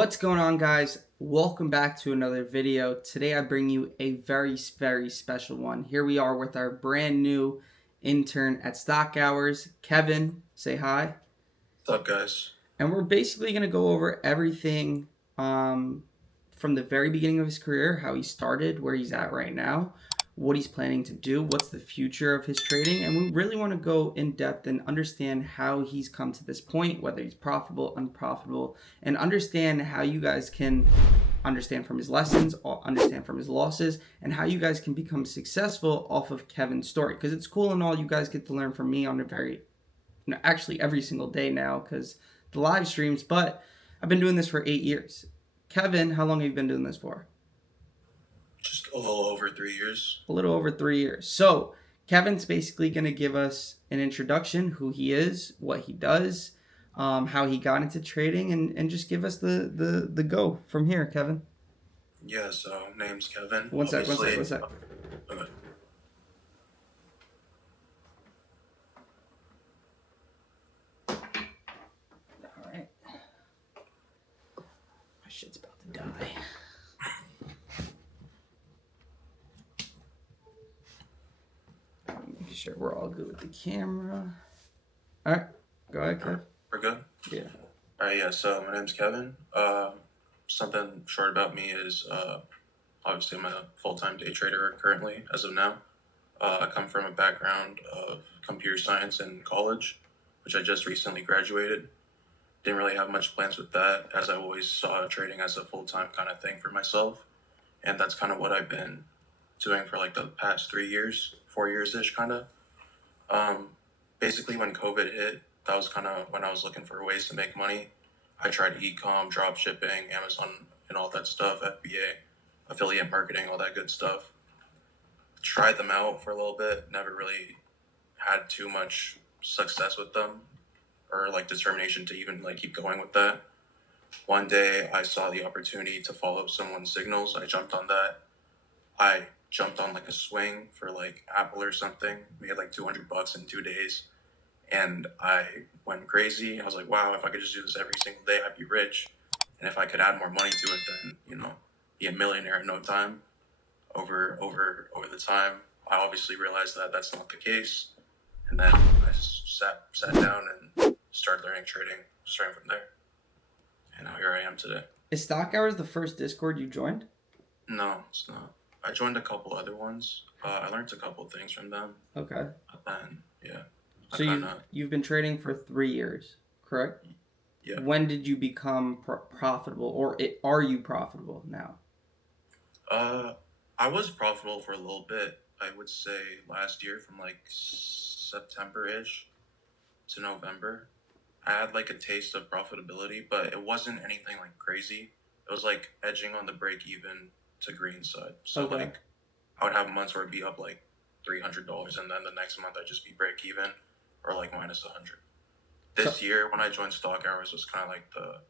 What's going on, guys? Welcome back to another video. Today I bring you a very special one. Here we are with our brand new intern at Stock Hours, Kevin. Say hi. What's up, guys? And we're basically going to go over everything from the very beginning of his career, how he started, where he's at right now, what he's planning to do, what's the future of his trading, and we really want to go in depth and understand how he's come to this point, whether he's profitable, unprofitable, and understand how you guys can understand from his lessons, understand from his losses, and how you guys can become successful off of Kevin's story. Because it's cool and all, you guys get to learn from me on a very, actually every single day now, because the live streams, but I've been doing this for 8 years. Kevin, how long have you been doing this for? Just a little over 3 years. A little over 3 years. So Kevin's basically going to give us an introduction, who he is, what he does, how he got into trading, and just give us the go from here, Kevin. Yeah, so name's Kevin. One sec. Okay. All right. My shit's about to die. Making sure we're all good with the camera. All right. Go ahead, Kev. We're good? Yeah. All right, yeah, so my name's Kevin. Something short about me is obviously I'm a full-time day trader currently as of now. I come from a background of computer science in college, which I just recently graduated. Didn't really have much plans with that, as I always saw trading as a full-time kind of thing for myself. And that's kind of what I've been doing for like the past 3 years, 4 years-ish kind of. Basically, when COVID hit, that was kind of when I was looking for ways to make money. I tried e-com, drop shipping, Amazon, and all that stuff, FBA, affiliate marketing, all that good stuff. Tried them out for a little bit, never really had too much success with them or like determination to even like keep going with that. One day I saw the opportunity to follow someone's signals. I jumped on that. I jumped on like a swing for like Apple or something. We had like $200 in 2 days. And I went crazy. I was like, wow, if I could just do this every single day, I'd be rich. And if I could add more money to it, then, be a millionaire in no time. Over the time, I obviously realized that that's not the case. And then I just sat down and started learning trading, starting from there. And now here I am today. Is Stock Hours the first Discord you joined? No, it's not. I joined a couple other ones. I learned a couple things from them. Okay. And yeah. So you've been trading for 3 years, correct? Yeah. When did you become profitable, or are you profitable now? I was profitable for a little bit. I would say last year from like September-ish to November. I had like a taste of profitability, but it wasn't anything like crazy. It was like edging on the break even to green side. So Okay. like I would have months where it'd be up like $300, and then the next month I'd just be break even or like minus 100. This year when I joined Stock Hours was kind of like the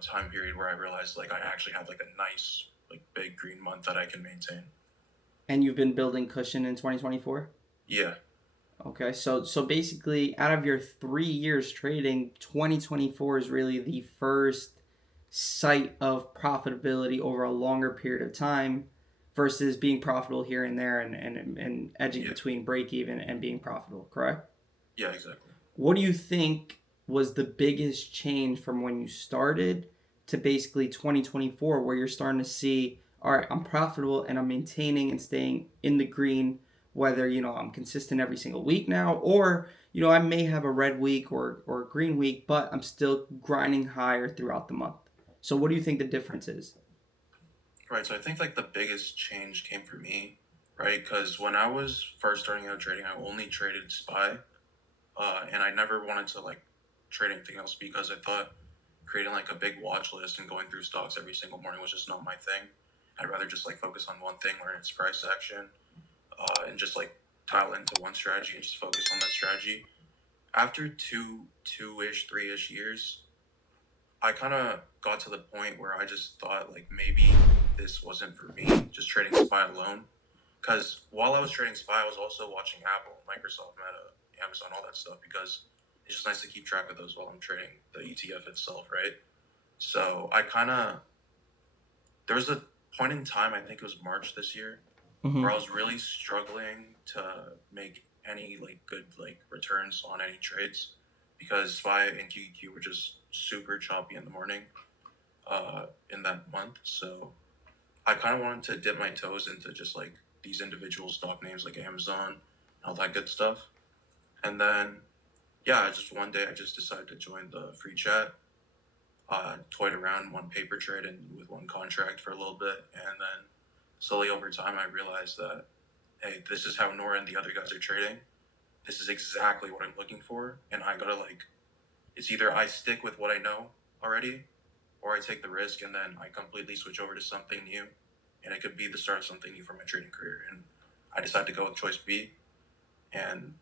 time period where I realized like I actually had like a nice like big green month that I can maintain. And you've been building cushion in 2024? Yeah. Okay, so basically, out of your 3 years trading, 2024 is really the first sight of profitability over a longer period of time, versus being profitable here and there and edging between break even and being profitable, correct? Yeah, exactly. What do you think was the biggest change from when you started to basically 2024, where you're starting to see, all right, I'm profitable and I'm maintaining and staying in the green, whether, I'm consistent every single week now, or, I may have a red week or a green week, but I'm still grinding higher throughout the month. So what do you think the difference is? Right. So I think like the biggest change came for me, right? Because when I was first starting out trading, I only traded SPY, and I never wanted to like trade anything else because I thought creating like a big watch list and going through stocks every single morning was just not my thing. I'd rather just like focus on one thing, learn its price action, and just like tile into one strategy and just focus on that strategy. After two-ish, 3-ish years, I kind of got to the point where I just thought like maybe this wasn't for me, just trading SPY alone. Because while I was trading SPY, I was also watching Apple, Microsoft, Meta, Amazon, all that stuff, because it's just nice to keep track of those while I'm trading the ETF itself, right? So I kind of there was a point in time, I think it was March this year, where I Mm-hmm. was really struggling to make any like good like returns on any trades because SPY and QQQ were just super choppy in the morning in that month. So I kind of wanted to dip my toes into just like these individual stock names like Amazon and all that good stuff. And then yeah, just one day I just decided to join the free chat. Toyed around one paper trade and with one contract for a little bit, and then slowly over time I realized that hey, this is how Nora and the other guys are trading. This is exactly what I'm looking for, and I gotta like it's either I stick with what I know already, or I take the risk and then I completely switch over to something new, and it could be the start of something new for my trading career. And I decided to go with choice B, and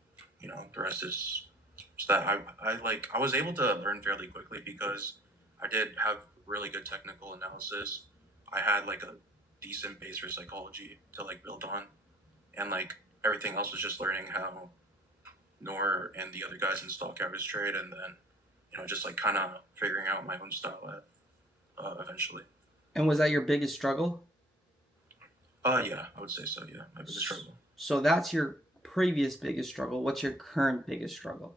the rest is that I was able to learn fairly quickly because I did have really good technical analysis. I had like a decent base for psychology to like build on, and like everything else was just learning how Nor and the other guys in stock average trade, and then just like kind of figuring out my own style at eventually. And was that your biggest struggle? Yeah, I would say so. Yeah, my biggest struggle. So that's your previous biggest struggle. What's your current biggest struggle?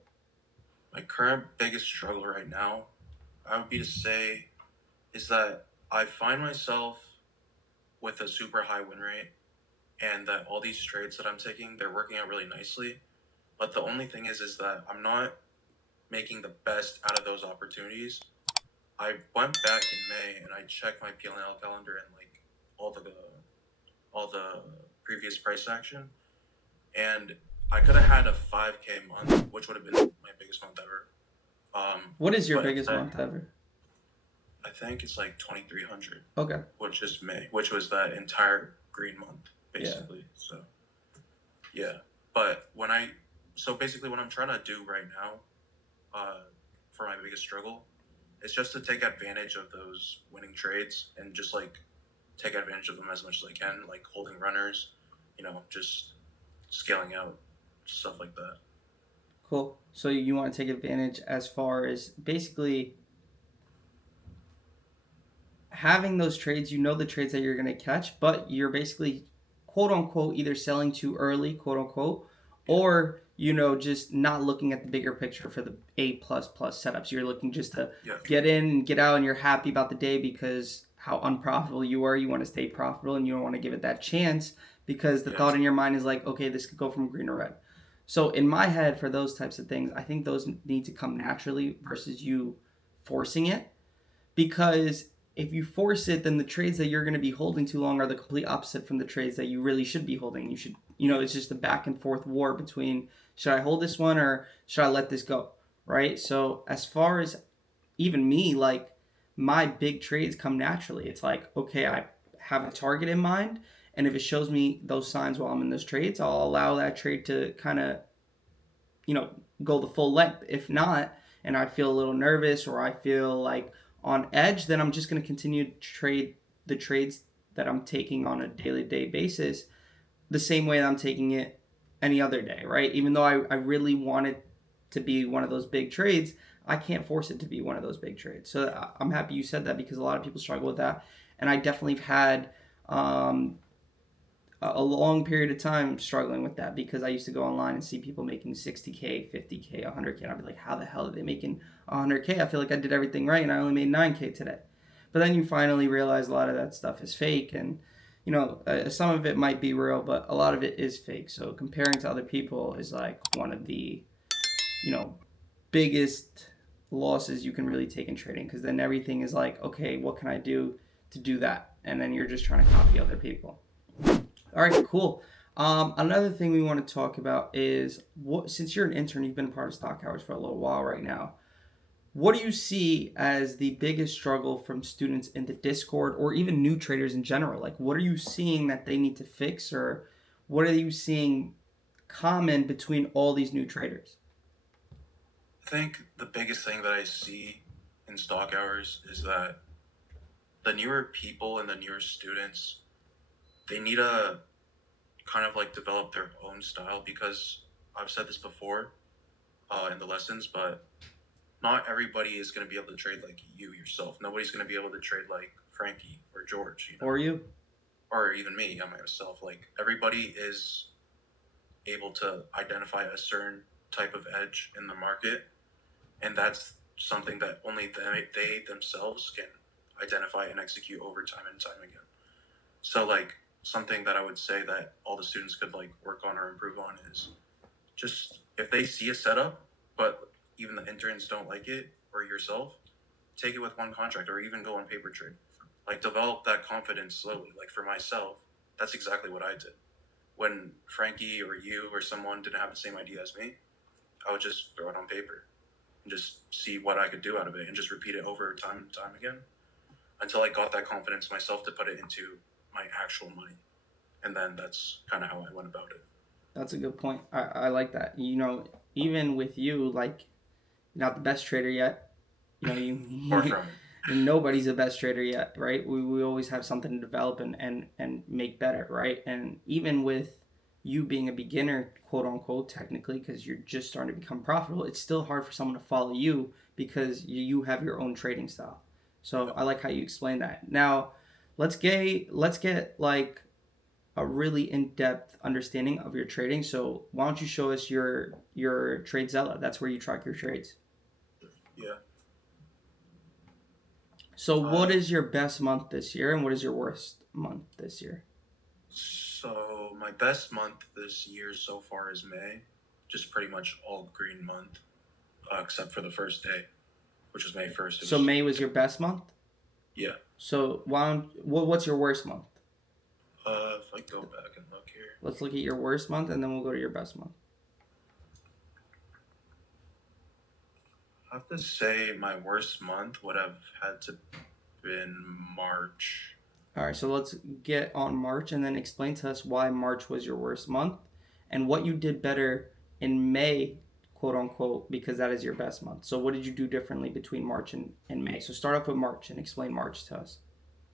My current biggest struggle right now, I would be to say, is that I find myself with a super high win rate, and that all these trades that I'm taking, they're working out really nicely. But the only thing is that I'm not making the best out of those opportunities. I went back in May and I checked my PLNL calendar and like all the all the previous price action, and I could have had a 5K month, which would have been my biggest month ever. What is your But biggest instead, month ever? I think it's like 2,300, Okay. which is May, which was that entire green month Yeah. basically. So yeah, but so basically what I'm trying to do right now, uh, for my biggest struggle, is just to take advantage of those winning trades and just like take advantage of them as much as I can, like holding runners, just scaling out stuff like that. Cool. So you want to take advantage as far as basically having those trades, you know the trades that you're going to catch, but you're basically quote unquote either selling too early, quote unquote, Yeah, or just not looking at the bigger picture for the A plus plus setups. You're looking just to yeah, get in and get out, and you're happy about the day because how unprofitable you are. You want to stay profitable, and you don't want to give it that chance because the yeah, thought in your mind is like, okay, this could go from green to red. So in my head, for those types of things, I think those need to come naturally versus you forcing it, because if you force it, then the trades that you're going to be holding too long are the complete opposite from the trades that you really should be holding. You should, it's just a back and forth war between should I hold this one or should I let this go, right? So as far as even me, like my big trades come naturally. It's like, okay, I have a target in mind, and if it shows me those signs while I'm in those trades, I'll allow that trade to kind of, you know, go the full length. If not, and I feel a little nervous or I feel like on edge, then I'm just going to continue to trade the trades that I'm taking on a daily day basis the same way that I'm taking it any other day, right? Even though I really want it to be one of those big trades, I can't force it to be one of those big trades. So I'm happy you said that because a lot of people struggle with that. And I definitely have had a long period of time struggling with that because I used to go online and see people making 60K, 50K, 100K. And I'd be like, how the hell are they making 100K? I feel like I did everything right and I only made 9K today. But then you finally realize a lot of that stuff is fake. And, some of it might be real, but a lot of it is fake. So comparing to other people is like one of the, you know, biggest losses you can really take in trading because then everything is like, okay, what can I do to do that? And then you're just trying to copy other people. All right, cool. Another thing we want to talk about is what, since you're an intern, you've been part of Stock Hours for a little while right now. What do you see as the biggest struggle from students in the Discord or even new traders in general? Like, what are you seeing that they need to fix, or what are you seeing common between all these new traders? I think the biggest thing that I see in stock hours is that the newer people and the newer students, they need to kind of like develop their own style because I've said this before in the lessons, but not everybody is going to be able to trade like you yourself. Nobody's going to be able to trade like Frankie or George, you know, Or you? or even me, myself. Like everybody is able to identify a certain type of edge in the market, and that's something that only they themselves can identify and execute over time and time again. So like something that I would say that all the students could like work on or improve on is just if they see a setup, but even the interns don't like it or yourself, take it with one contract or even go on paper trade. Like develop that confidence slowly. Like for myself, that's exactly what I did. When Frankie or you or someone didn't have the same idea as me, I would just throw it on paper and just see what I could do out of it and just repeat it over time and time again until I got that confidence myself to put it into my actual money. And then that's kind of how I went about it. That's a good point. I like that. You know, even with you, like, you're not the best trader yet. You know, Far from it. nobody's the best trader yet, right? We always have something to develop and make better, right? And even with you being a beginner, quote unquote, technically, because you're just starting to become profitable, it's still hard for someone to follow you because you have your own trading style. So I like how you explain that. Now, let's get like a really in-depth understanding of your trading. So why don't you show us your TradeZella? That's where you track your trades. Yeah. So what is your best month this year, and what is your worst month this year? So my best month this year so far is May, just pretty much all green month, except for the first day, which was May 1st. So May was your best month? Yeah. So what's your worst month? If I go back and look here. Let's look at your worst month, and then we'll go to your best month. I have to say my worst month would have had to been March. All right, so let's get on March and then explain to us why March was your worst month and what you did better in May, quote unquote, because that is your best month. So what did you do differently between March and May? So start off with March and explain March to us.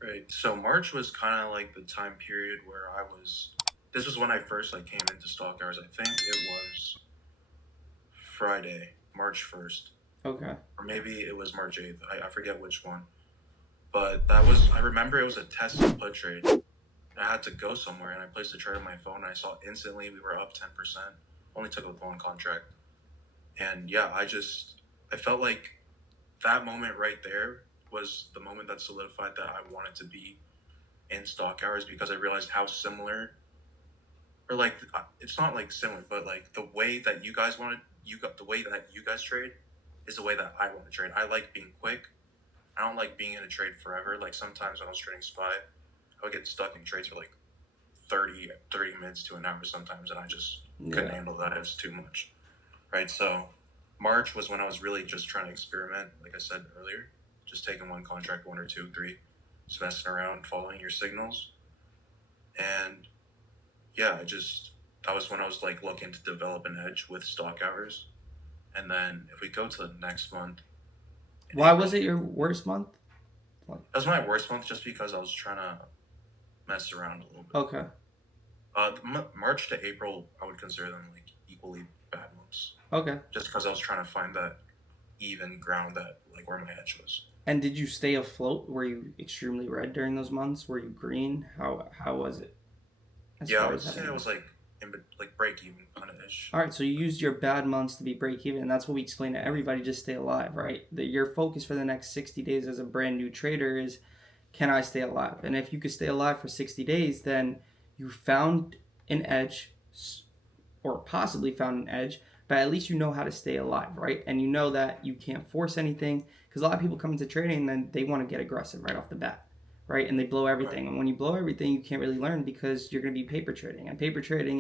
Right. So March was kind of like the time period where this was when I first like came into stock hours. I think it was Friday, March 1st. Okay. Or maybe it was March 8th. I forget which one. But I remember it was a test put trade. I had to go somewhere and I placed a trade on my phone and I saw instantly we were up 10%. Only took with one contract. And yeah, I felt like that moment right there was the moment that solidified that I wanted to be in stock hours because I realized how similar, or like, it's not like similar, but like the way that the way that you guys trade is the way that I want to trade. I like being quick. I don't like being in a trade forever. Like sometimes when I was trading SPY, I would get stuck in trades for like 30 minutes to an hour sometimes, and I just couldn't handle that. It was too much. Right? So March was when I was really just trying to experiment, like I said earlier, just taking one contract, one or two, three, just messing around, following your signals. And yeah, that was when I was like looking to develop an edge with stock hours. And then if we go to the next month. Why was it your worst month? That was my worst month just because I was trying to mess around a little bit. Okay. March to April, I would consider them like equally bad months. Okay. Just because I was trying to find that even ground that like where my edge was. And did you stay afloat? Were you extremely red during those months? Were you green? How was it? Yeah, I would say it was like break even kind of ish. All right, so you used your bad months to be break even, and that's what we explain to everybody. Just stay alive, right? Your focus for the next 60 days as a brand new trader is, can I stay alive? And if you could stay alive for 60 days, then you found an edge, or possibly found an edge, but at least you know how to stay alive, right? And you know that you can't force anything, because a lot of people come into trading and then they want to get aggressive right off the bat, right? And they blow everything. Right. And when you blow everything, you can't really learn because you're going to be paper trading. And paper trading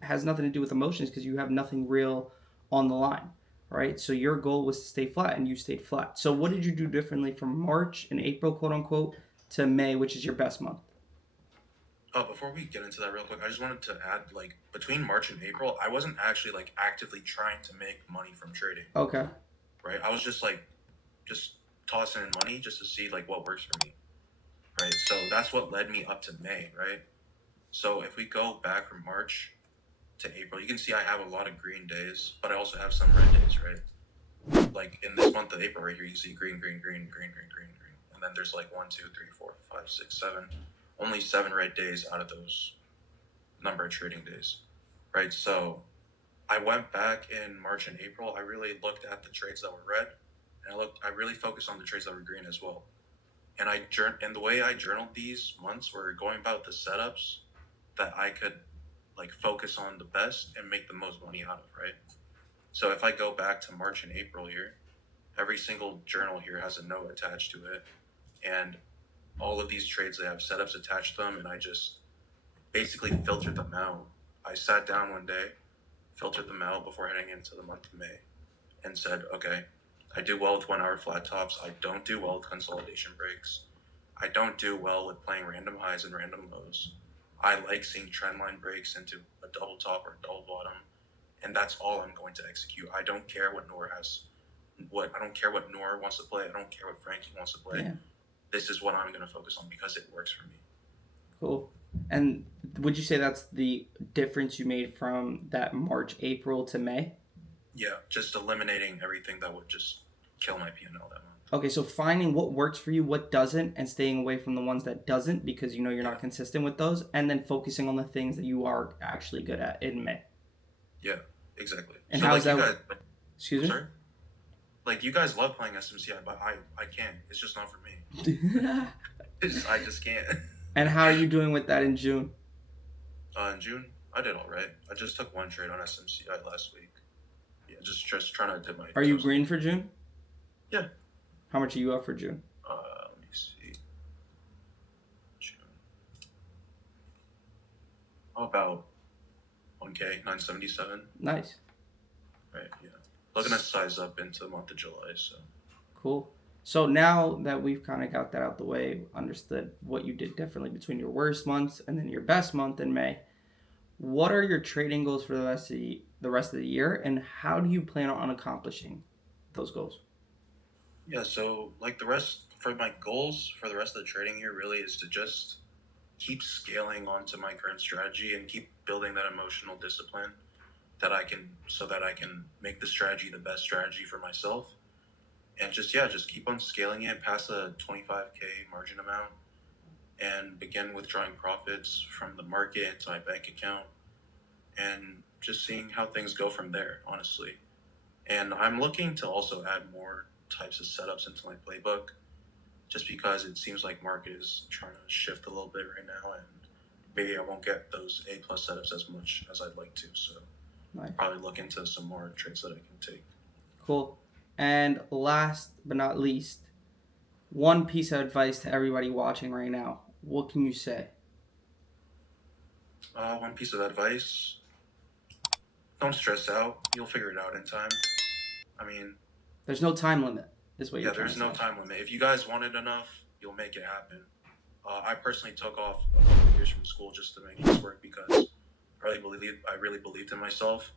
has nothing to do with emotions because you have nothing real on the line, right? So your goal was to stay flat and you stayed flat. So what did you do differently from March and April, quote unquote, to May, which is your best month? Before we get into that real quick, I just wanted to add, like, between March and April, I wasn't actually, like, actively trying to make money from trading. Okay. Right? I was just tossing in money just to see, like, what works for me. Right? So that's what led me up to May, right? So if we go back from March to April, you can see I have a lot of green days, but I also have some red days, right? like in this month of April right here, you see green, green, green, green, green, green, green, and then there's like 1, 2, 3, 4, 5, 6, 7, only 7 red days out of those number of trading days, right? So I went back in March and April. I really looked at the trades that were red, and I really focused on the trades that were green as well. And and the way I journaled these months were going about the setups that I could like focus on the best and make the most money out of, right? So if I go back to March and April here, every single journal here has a note attached to it, and all of these trades, they have setups attached to them, and I just basically filtered them out. I sat down one day, filtered them out before heading into the month of May, and said, okay, I do well with 1 hour flat tops. I don't do well with consolidation breaks. I don't do well with playing random highs and random lows. I like seeing trendline breaks into a double top or a double bottom, and that's all I'm going to execute. I don't care what I don't care what Nor wants to play. I don't care what Frankie wants to play. Yeah. This is what I'm going to focus on because it works for me. Cool. And would you say that's the difference you made from that March, April to May? Yeah, just eliminating everything that would just kill my P&L that month. Okay, so finding what works for you, what doesn't, and staying away from the ones that doesn't because you know you're not consistent with those, and then focusing on the things that you are actually good at in May. Yeah, exactly. And so how like is that? guys, Excuse me? sorry? Like you guys love playing SMCI, but I can't. It's just not for me. I just can't. And how are you doing with that in June? In June, I did all right. I just took 1 trade on SMCI last week. Yeah, just trying to dip my. Are you green for June? Yeah. How much are you up for June? Let me see. June. How about 1K 977? Nice. Right. Yeah. Looking to size up into the month of July. So. Cool. So now that we've kind of got that out the way, understood what you did differently between your worst months and then your best month in May, what are your trading goals for the rest of the year, and how do you plan on accomplishing those goals? Yeah, so like the rest for my goals for the rest of the trading year really is to just keep scaling onto my current strategy and keep building that emotional discipline that I can make the strategy the best strategy for myself. And just keep on scaling it past the 25K margin amount and begin withdrawing profits from the market into my bank account and just seeing how things go from there, honestly. And I'm looking to also add more types of setups into my playbook just because it seems like market is trying to shift a little bit right now, and maybe I won't get those A plus setups as much as I'd like to. So Nice. probably look into some more trades that I can take. Cool. And last but not least, one piece of advice to everybody watching right now. What can you say? One piece of advice: don't stress out. You'll figure it out in time. I mean, There's no time limit, is what you're trying there's to no say. time limit. If you guys want it enough, you'll make it happen. I personally took off a couple of years from school just to make this work because I really believed in myself.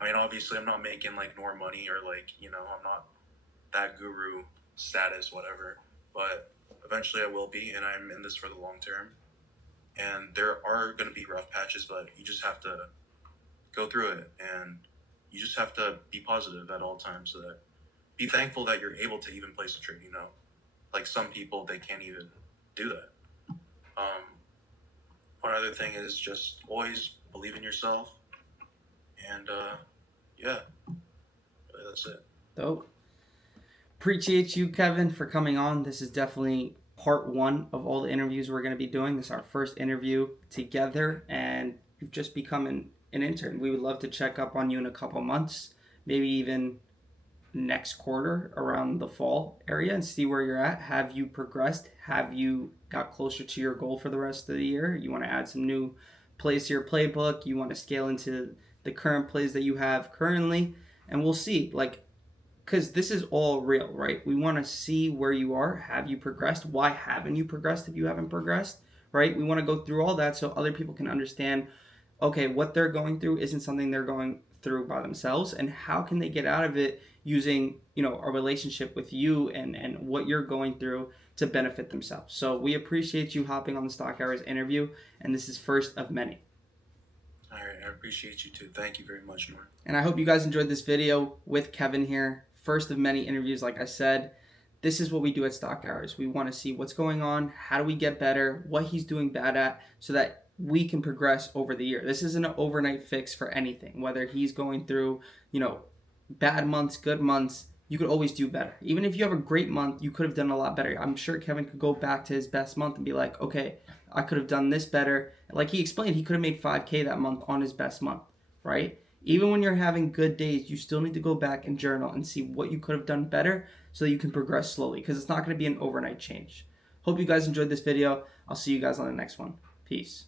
I mean, obviously, I'm not making like more money or like I'm not that guru status, whatever. But eventually, I will be, and I'm in this for the long term. And there are going to be rough patches, but you just have to go through it, and you just have to be positive at all times. So that be thankful that you're able to even place a trade. Like some people, they can't even do that. One other thing is just always believe in yourself, and yeah, that's it. Dope. Appreciate you, Kevin, for coming on. This is definitely part 1 of all the interviews we're going to be doing. This is our first interview together, and you've just become an intern. We would love to check up on you in a couple months, maybe even next quarter around the fall area, and see where you're at. Have you progressed? Have you got closer to your goal for the rest of the year? You want to add some new plays to your playbook? You want to scale into the current plays that you have currently? And we'll see, because this is all real, right? We want to see where you are. Have you progressed? Why haven't you progressed if you haven't progressed, right? We want to go through all that so other people can understand, okay, what they're going through isn't something they're going through by themselves, and how can they get out of it using a relationship with you and what you're going through to benefit themselves. So we appreciate you hopping on the Stock Hours interview, and this is first of many. All right, I appreciate you too. Thank you very much, Nor. And I hope you guys enjoyed this video with Kevin here. first of many interviews, like I said. This is what we do at Stock Hours. We want to see what's going on, how do we get better, what he's doing bad at, so that we can progress over the year. This isn't an overnight fix for anything. Whether he's going through, bad months, good months, you could always do better. Even if you have a great month, you could have done a lot better. I'm sure Kevin could go back to his best month and be like, okay, I could have done this better. Like he explained, he could have made 5K that month on his best month, right? Even when you're having good days, you still need to go back and journal and see what you could have done better so that you can progress slowly, because it's not going to be an overnight change. Hope you guys enjoyed this video. I'll see you guys on the next one. Peace.